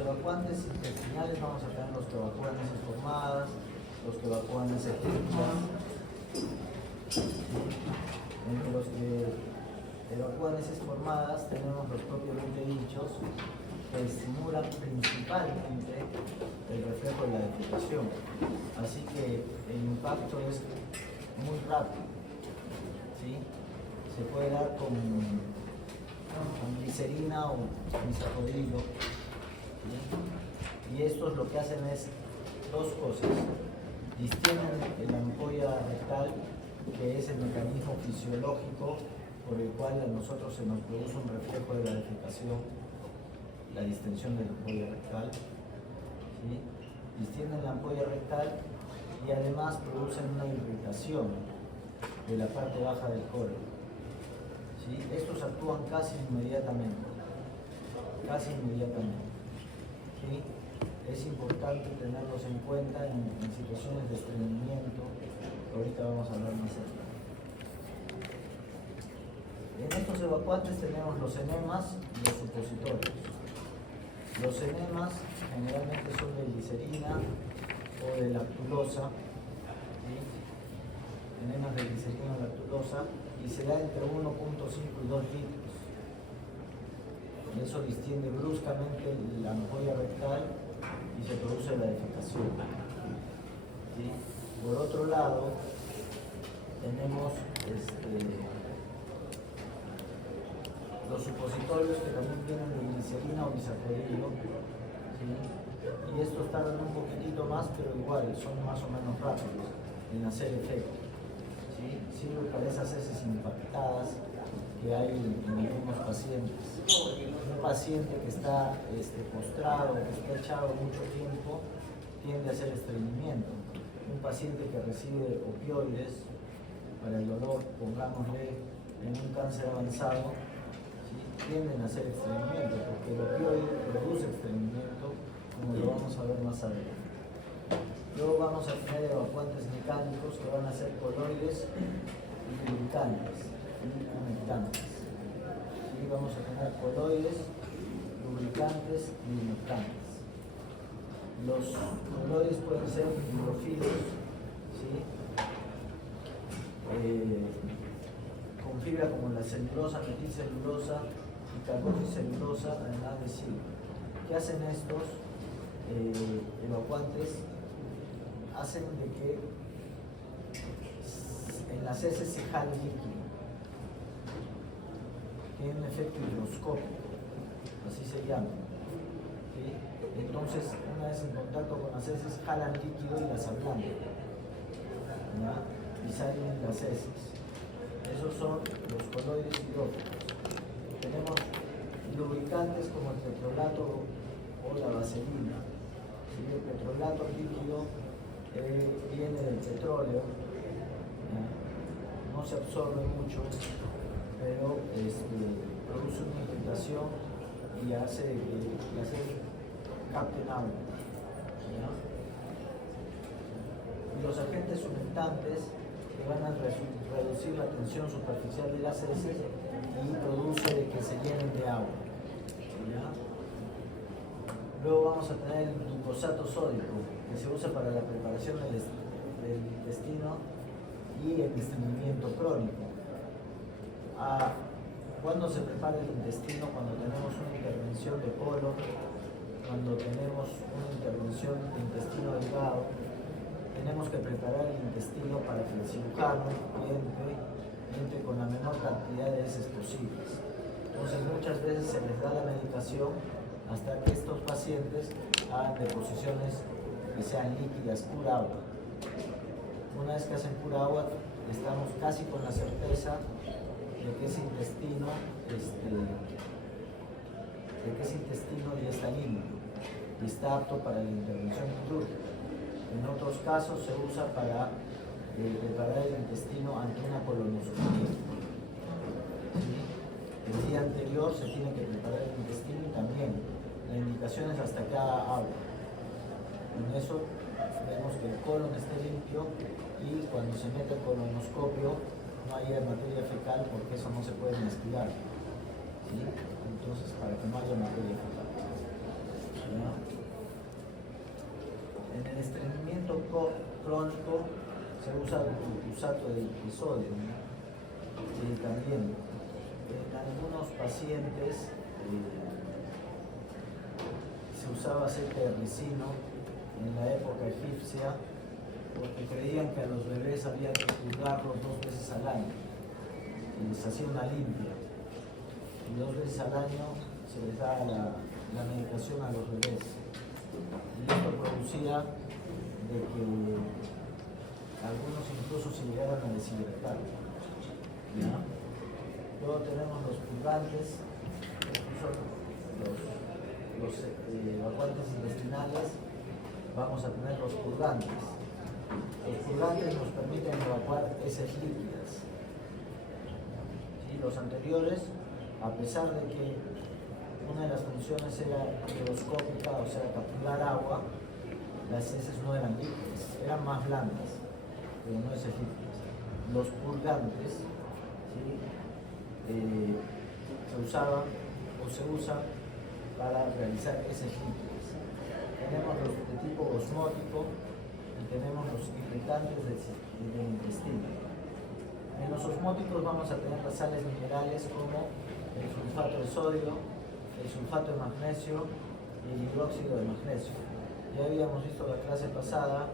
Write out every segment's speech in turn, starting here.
evacuantes intestinales vamos a tener los que evacúan heces formadas, los que evacúan heces típicas. Entre los que evacúan heces formadas tenemos los propiamente dichos, que estimulan principalmente el reflejo de la defecación. Así que el impacto es muy rápido, ¿sí? Se puede dar con glicerina o misacodilo, ¿sí? Y estos lo que hacen es dos cosas: distienden la ampolla rectal, que es el mecanismo fisiológico por el cual a nosotros se nos produce un reflejo de la defecación, la distensión de la ampolla rectal, ¿sí? Distienden la ampolla rectal y además producen una irritación de la parte baja del colon, ¿sí? Estos actúan casi inmediatamente, ¿sí? Es importante tenerlos en cuenta en situaciones de estreñimiento. Ahorita vamos a hablar más acerca. En estos evacuantes tenemos los enemas y los supositorios. Los enemas generalmente son de glicerina o de lactulosa, ¿sí? Enemas de glicerina o lactulosa, y se da entre 1.5 y 2 litros. Y eso distiende bruscamente la ampolla rectal y se produce la defecación, ¿sí? Por otro lado, tenemos los supositorios, que también vienen de glicerina o bisacodilo, ¿sí? Y estos tardan un poquitito más, pero igual son más o menos rápidos en hacer efecto, ¿sí? Sirve para esas heces impactadas que hay en algunos pacientes. Un paciente que está postrado, que está echado mucho tiempo, tiende a hacer estreñimiento. Un paciente que recibe opioides para el dolor, pongámosle en un cáncer avanzado, tienden a hacer estreñimiento, porque el opioide produce estreñimiento, como lo vamos a ver más adelante. Luego vamos a tener evacuantes mecánicos que van a ser coloides y lubricantes y humectantes. ¿Sí? Vamos a tener coloides, lubricantes y humectantes. Los coloides pueden ser hidrofilos, ¿sí? Con fibra como la celulosa, metilcelulosa y carboxicelulosa, además de silio. ¿Qué hacen estos evacuantes? Hacen de que en las heces se jale líquido. Tiene un efecto higroscópico, así se llama, ¿sí? Entonces, una vez en contacto con las heces, jalan líquido y las ablandan, ¿ya? Y salen las heces. Esos son los coloides hidrófilos. Tenemos lubricantes como el petrolato o la vaselina. ¿Sí? El petrolato líquido viene del petróleo, ¿ya? No se absorbe mucho, pero produce una irritación y hace que las heces capten agua, ¿ya? Y los agentes humectantes, que van a reducir la tensión superficial de las heces y produce que se llenen de agua, ¿ya? Luego vamos a tener el glucosato sódico, que se usa para la preparación del intestino y el estreñimiento crónico. ¿Cuándo se prepara el intestino? Cuando tenemos una intervención de colon, cuando tenemos una intervención de intestino delgado. Tenemos que preparar el intestino para que el cirujano entre con la menor cantidad de heces posibles. Entonces, muchas veces se les da la medicación hasta que estos pacientes hagan deposiciones que sean líquidas, pura agua. Una vez que hacen pura agua, estamos casi con la certeza de que ese intestino ya está limpio y está apto para la intervención quirúrgica. En otros casos se usa para preparar el intestino ante una colonoscopia, ¿sí? El día anterior se tiene que preparar el intestino y también la indicación es hasta que haga agua. Con eso vemos que el colon esté limpio y cuando se mete el colonoscopio no haya materia fecal, porque eso no se puede mezclar, ¿sí? Entonces, para que no haya materia fecal, ¿ya? estreñimiento crónico se usa glucosato de sodio, ¿no? También en algunos pacientes se usaba aceite de ricino en la época egipcia porque creían que a los bebés había que purgarlos 2 veces al año y les hacía una limpia, y 2 veces al año se les daba la medicación a los bebés, y esto producía de que algunos incluso se llegaran a deshidratar, ¿ya? Luego tenemos los purgantes, los evacuantes intestinales. Vamos a tener los purgantes. Los purgantes nos permiten evacuar heces líquidas. ¿Sí? Los anteriores, a pesar de que una de las funciones era higroscópica, o sea, capturar agua, las heces no eran líquidas, eran más blandas, pero no heces líquidas. Los purgantes, ¿sí? Se usaban o se usan para realizar heces líquidas. Tenemos los de tipo osmótico y tenemos los irritantes del intestino. En los osmóticos vamos a tener las sales minerales como el sulfato de sodio, el sulfato de magnesio y el hidróxido de magnesio. Ya habíamos visto la clase pasada,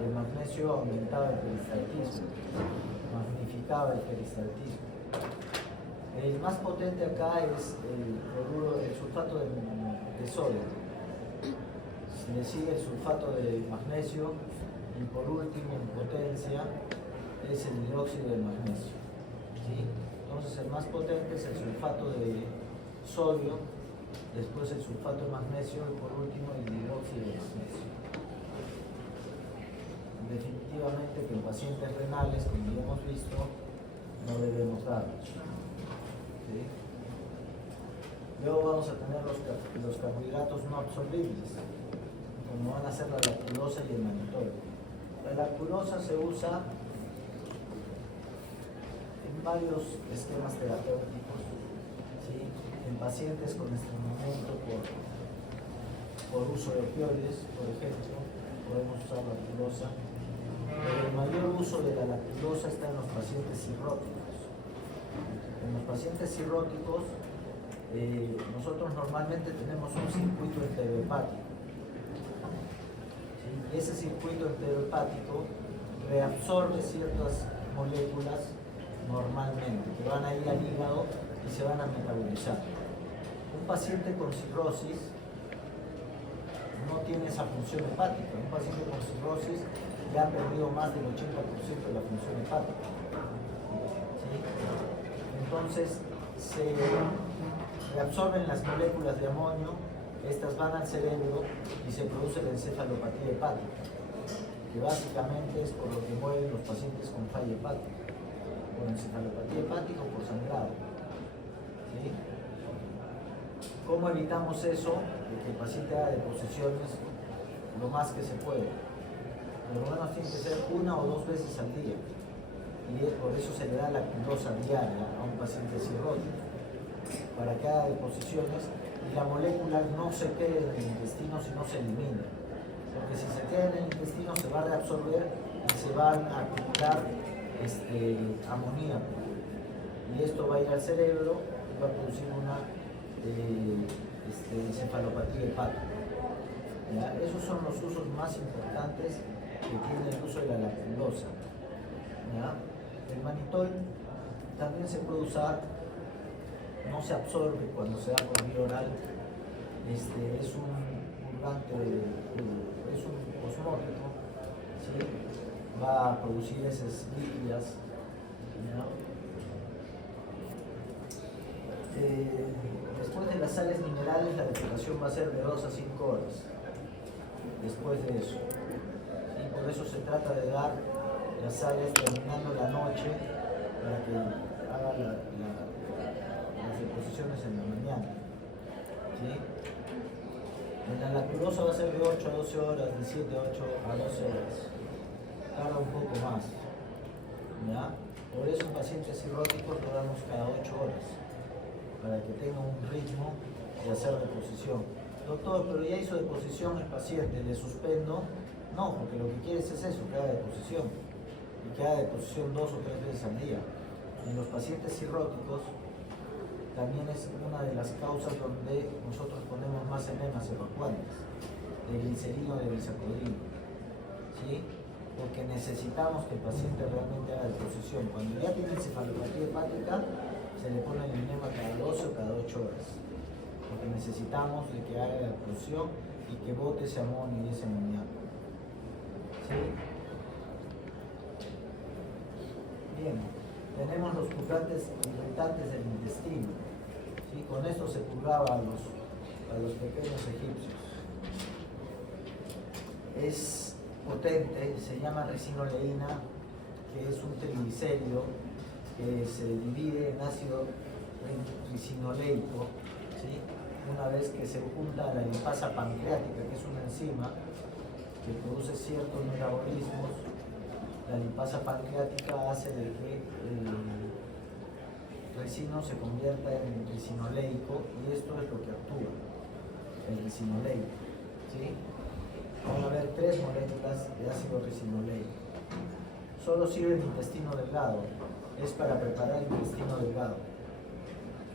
el magnesio aumentaba el peristaltismo, magnificaba el peristaltismo. El más potente acá es el sulfato de sodio. Se le sigue el sulfato de magnesio y por último en potencia es el hidróxido de magnesio. ¿Sí? Entonces el más potente es el sulfato de sodio, después el sulfato de magnesio y por último el hidróxido de magnesio. Definitivamente que en pacientes renales, como ya hemos visto, no debemos darlos. ¿Sí? Luego vamos a tener los carbohidratos no absorbibles, como van a ser la lactulosa y el manitol. La lactulosa se usa en varios esquemas terapéuticos, ¿sí? En pacientes con estreñimiento por uso de opioides, por ejemplo, podemos usar lactulosa. Pero el mayor uso de la lactulosa está en los pacientes cirróticos. En los pacientes cirróticos, nosotros normalmente tenemos un circuito enterohepático. ¿Sí? Y ese circuito enterohepático reabsorbe ciertas moléculas normalmente, que van a ir al hígado y se van a metabolizar. Un paciente con cirrosis no tiene esa función hepática. Un paciente con cirrosis ya ha perdido más del 80% de la función hepática. ¿Sí? Entonces se reabsorben las moléculas de amonio, estas van al cerebro y se produce la encefalopatía hepática, que básicamente es por lo que mueren los pacientes con falla hepática, por encefalopatía hepática o por sangrado. ¿Sí? ¿Cómo evitamos eso? De que el paciente haga deposiciones lo más que se puede. Por lo menos tiene que ser 1 o 2 veces al día. Y por eso se le da lactulosa diaria a un paciente cirrótico, para que haga deposiciones y la molécula no se quede en el intestino, sino se elimine. Porque si se queda en el intestino se va a reabsorber y se van a acumular amoníaco. Y esto va a ir al cerebro y va a producir una encefalopatía hepática. ¿Ya? Esos son los usos más importantes que tiene el uso de la lactulosa. ¿Ya? El manitol también se puede usar, no se absorbe cuando se da por vía oral, es un purgante, es un osmótico, ¿sí? Va a producir heces líquidas. ¿Ya? Después de las sales minerales, la depuración va a ser de 2 a 5 horas. Después de eso. ¿Sí? Por eso se trata de dar las sales terminando la noche para que haga las deposiciones en la mañana. ¿Sí? En la lactulosa va a ser de 8 a 12 horas, de 7 a 8 a 12 horas. Tarda un poco más. ¿Ya? Por eso en pacientes cirróticos lo damos cada 8 horas, para que tenga un ritmo de hacer deposición. Doctor, pero ya hizo deposición el paciente, le suspendo. No, porque lo que quieres es eso, que haga deposición. Y que haga deposición 2 o 3 veces al día. En los pacientes cirróticos también es una de las causas donde nosotros ponemos más enemas evacuantes, de glicerina o de bisacodrilo, ¿sí? Porque necesitamos que el paciente realmente haga deposición. Cuando ya tiene encefalopatía hepática, se le pone el enema cada 12 o cada 8 horas, porque necesitamos de que haga deposición y que bote ese amonio y ese amoníaco. ¿Sí? Bien, tenemos los purgantes irritantes del intestino. ¿Sí? Con esto se purgaba a los pequeños egipcios. Es potente, se llama resinoleína, que es un triglicérido que se divide en ácido risinoleico, ¿sí? Una vez que se junta a la lipasa pancreática, que es una enzima que produce ciertos metabolismos. La lipasa pancreática hace de que el resino se convierta en risinoleico, y esto es lo que actúa, el risinoleico, ¿sí? Van a haber 3 moléculas de ácido risinoleico. Solo sirve el intestino delgado, es para preparar el intestino delgado.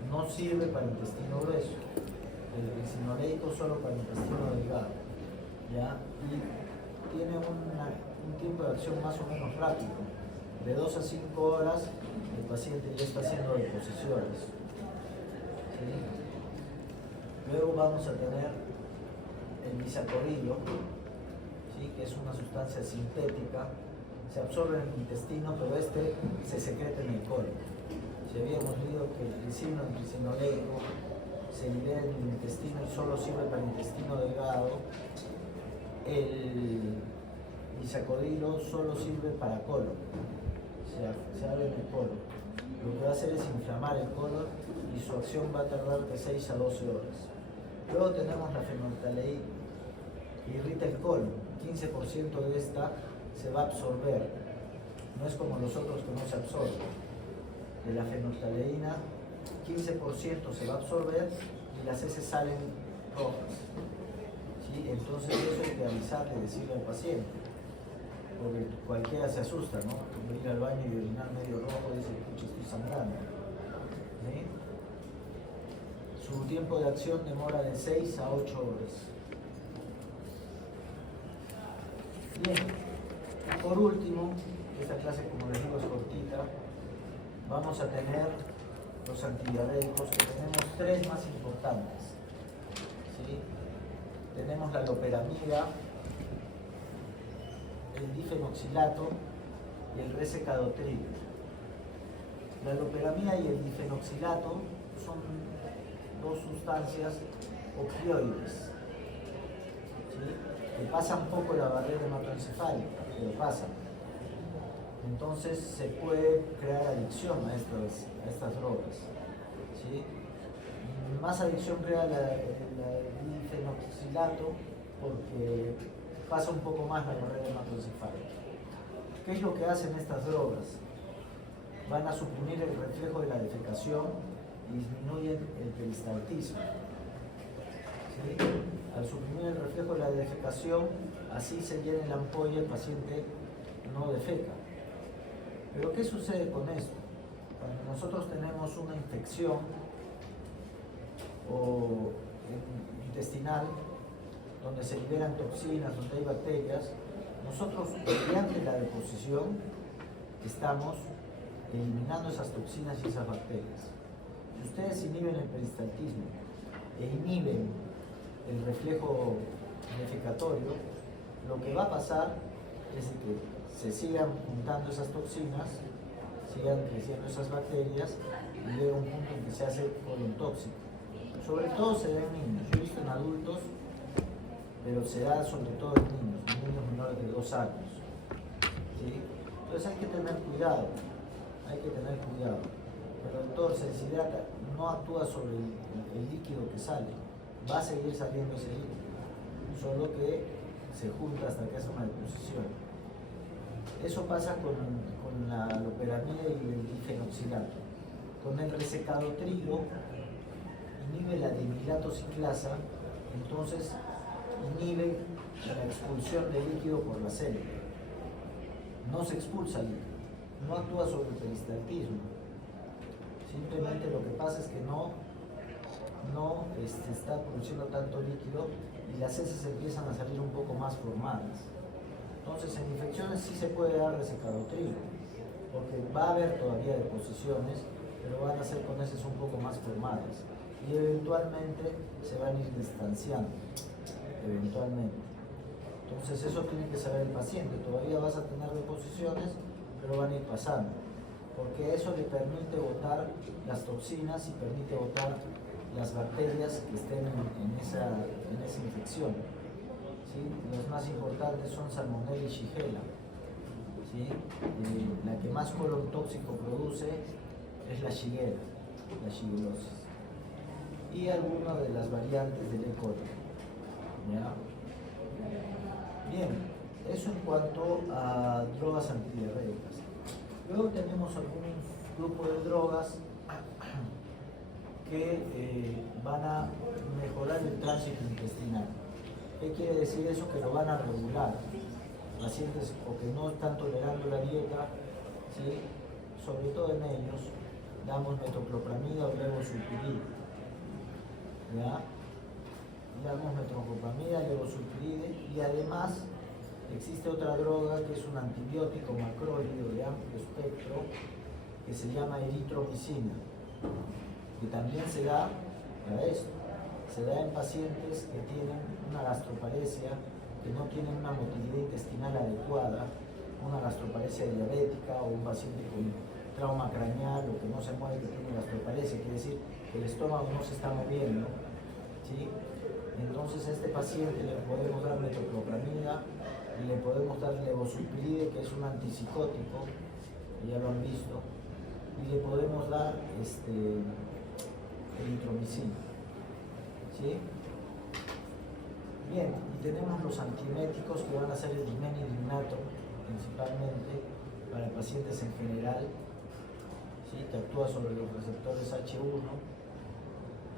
No sirve para el intestino grueso. El risinoleico solo para el intestino delgado, ¿ya? Y tiene un tiempo de acción más o menos rápido. De 2 a 5 horas el paciente ya está haciendo deposiciones, ¿sí? Luego vamos a tener el bisacodilo, ¿sí? Que es una sustancia sintética, se absorbe en el intestino, pero este se secreta en el colon. Si habíamos leído que el risinoleico se libera en el intestino y solo sirve para el intestino delgado, el bisacodilo solo sirve para colon, se abre en el colon. Lo que va a hacer es inflamar el colon y su acción va a tardar de 6 a 12 horas. Luego tenemos la fenolftaleína, que irrita el colon. 15% de esta se va a absorber, no es como los otros que no se absorben. De la fenolftaleína, 15% se va a absorber y las heces salen rojas, ¿sí? Entonces eso hay que avisarle, decirle al paciente, porque cualquiera se asusta, ¿no? Ir al baño y orinar medio rojo y dice, pucha, estoy sangrando, ¿sí? Su tiempo de acción demora de 6 a 8 horas. Bien, por último, esta clase, como les digo, es cortita. Vamos a tener los antidiarreicos, que tenemos 3 más importantes, ¿sí? Tenemos la loperamida, el difenoxilato y el resecadotril. La loperamida y el difenoxilato son 2 sustancias opioides, ¿sí? Que pasan poco la barrera hematoencefálica, pero pasan. Entonces se puede crear adicción a estas drogas, ¿sí? Más adicción crea el difenoxilato porque pasa un poco más la barrera hematoencefálica. ¿Qué es lo que hacen estas drogas? Van a suprimir el reflejo de la defecación y disminuyen el peristaltismo, ¿sí? Al suprimir el reflejo de la defecación, así se llena la ampolla y el paciente no defeca. Pero ¿qué sucede con esto? Cuando nosotros tenemos una infección intestinal, donde se liberan toxinas, donde hay bacterias, nosotros, mediante la deposición, estamos eliminando esas toxinas y esas bacterias. Si ustedes inhiben el peristaltismo e inhiben el reflejo defecatorio, lo que va a pasar es que se sigan juntando esas toxinas, sigan creciendo esas bacterias y llega un punto en que se hace colon tóxico. Sobre todo se da en niños, yo he visto en adultos, pero se da sobre todo en niños menores de 2 años, ¿sí? Entonces hay que tener cuidado, Pero el doctor se deshidrata, no actúa sobre el líquido que sale, va a seguir saliendo ese líquido, solo que se junta hasta que hace una deposición. Eso pasa con la loperamida y el difenoxilato. Con el resecadotrilo inhibe la dimilatociclasa, entonces inhibe la expulsión de líquido por la célula. No se expulsa líquido, no actúa sobre el peristaltismo. Simplemente lo que pasa es que no está produciendo tanto líquido y las heces empiezan a salir un poco más formadas. Entonces, en infecciones sí se puede dar resecadotrillo, porque va a haber todavía deposiciones, pero van a ser con heces un poco más formadas y eventualmente se van a ir distanciando, eventualmente. Entonces, eso tiene que saber el paciente. Todavía vas a tener deposiciones, pero van a ir pasando, porque eso le permite botar las toxinas y permite botar las bacterias que estén en esa infección. ¿Sí? Los más importantes son Salmonella y Shigella. ¿Sí? La que más colon tóxico produce es la Shigella, la shigellosis. Y algunas de las variantes del E. coli. ¿Ya? Bien, eso en cuanto a drogas antidiarreicas. Luego tenemos algún grupo de drogas que van a mejorar el tránsito intestinal. ¿Qué quiere decir eso? Que lo van a regular. Pacientes o que no están tolerando la dieta, ¿sí? Sobre todo en ellos, damos metoclopramida o levosulpiride. ¿Ya? Damos metoclopramida, levosulpiride y además existe otra droga que es un antibiótico macrólido de amplio espectro que se llama eritromicina, que también se da para esto. Se da en pacientes que tienen una gastroparesia, que no tienen una motilidad intestinal adecuada, una gastroparesia diabética o un paciente con trauma craneal o que no se mueve, que tiene gastroparesia, quiere decir que el estómago no se está moviendo, ¿sí? Entonces a este paciente le podemos dar metoclopramida y le podemos dar levosulpiride, que es un antipsicótico, ya lo han visto, y le podemos dar eritromicina. ¿Sí? Bien, y tenemos los antieméticos que van a ser el dimenidinato, principalmente para pacientes en general, ¿sí? Que actúa sobre los receptores H1,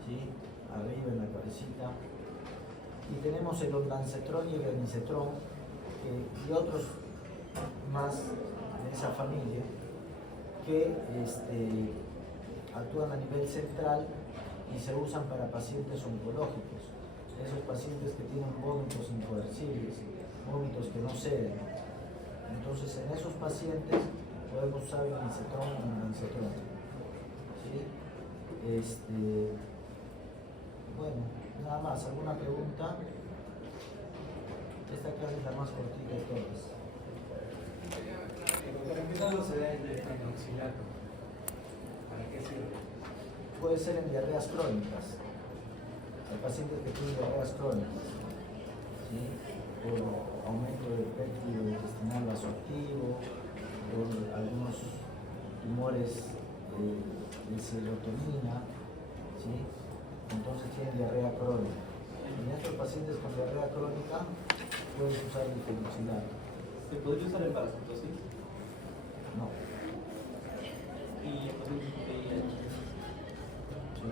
¿sí? Arriba en la cabecita. Y tenemos el ondansetrón y el granisetrón y otros más de esa familia que actúan a nivel central y se usan para pacientes oncológicos, esos pacientes que tienen vómitos incoercibles, vómitos que no ceden. Entonces, en esos pacientes podemos usar granisetrón y ondansetrón. ¿Sí? Bueno, nada más, ¿alguna pregunta? Esta clase es la más cortita de todas. Pero empezando se da el enoxilato. ¿Para qué sirve? Puede ser en diarreas crónicas. Hay pacientes que tienen diarreas crónicas, ¿sí? Por aumento del péptido intestinal vasoactivo, por algunos tumores de serotonina, ¿sí? Entonces tienen diarrea crónica. En estos pacientes con diarrea crónica puedes usar el fenoxilato. ¿Se podría usar el paracetosis? No. Y el paciente con VIH. ¿Sí?